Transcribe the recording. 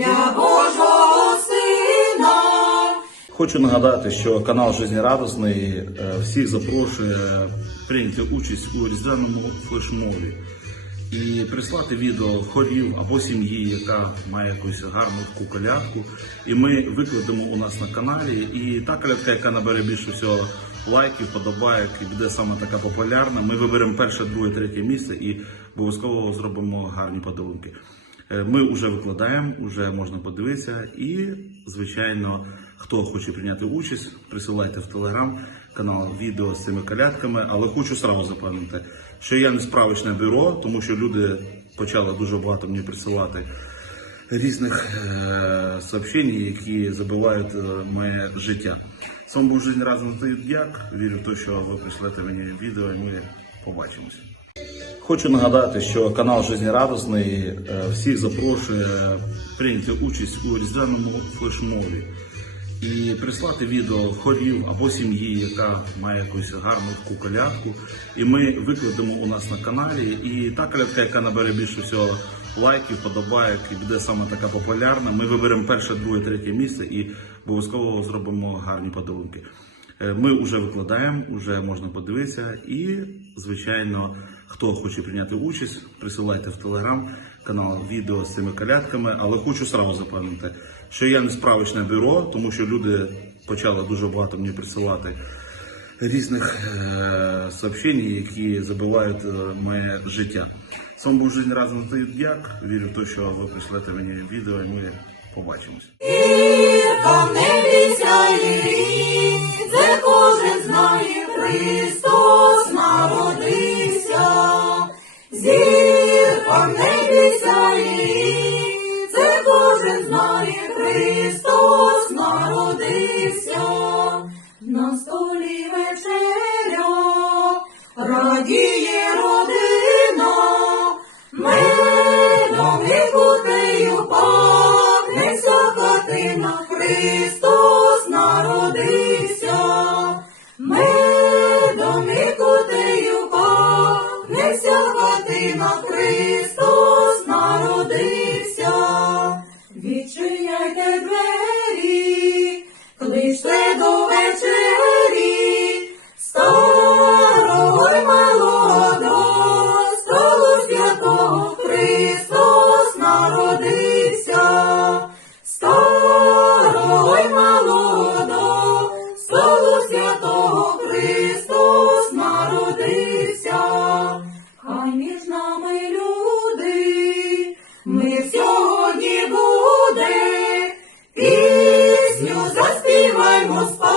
ім'я Божого Сина. Хочу нагадати, що канал Жизнерадосний е, всіх запрошує прийняти участь у різдвяному флешмобі і прислати відео хорів або сім'ї, яка має якусь гарну таку колядку. І ми викладемо у нас на каналі. І та колядка, яка набере більше всього лайків, подобайок і буде саме така популярна. Ми виберемо перше, друге, третє місце і обов'язково зробимо гарні подарунки. Е, Ми вже викладаємо, вже можна подивитися. І, звичайно, хто хоче прийняти участь, присилайте в телеграм канал відео з цими колядками. Але хочу сразу запевнити, що я не справочне бюро, тому що люди почали дуже багато мені присилати різних е, сообщень, які забивають е, моє життя. З вами був жизнь разом як. Вірю в те, що ви прийшлете мені відео, і ми побачимося. Хочу нагадати, що канал Жизнерадосний е, всіх запрошує прийняти участь у різдвяному флешмобі і прислати відео хорів або сім'ї, яка має якусь гарну колядку. І ми викладемо у нас на каналі. І та колядка, яка набере більше всього лайків, подобайок і буде саме така популярна. Ми виберемо перше, друге, третє місце і обов'язково зробимо гарні подарунки. Е, Ми вже викладаємо, вже можна подивитися. І, звичайно, хто хоче прийняти участь, присилайте в телеграм канал відео з цими колядками. Але хочу сразу запевнити, що я не справочне бюро, тому що люди почали дуже багато мені присилати різних е, сообщень, які забивають е, моє життя. З вами був жизнь разом як. Вірю в те, що ви прийшлете мені відео, і ми побачимось. Зірка в небі сяє, це кожен знає, Христос народився. На столі вечеря радіє родина, медом і кутею пахнеться хатина Христос Україна amigos.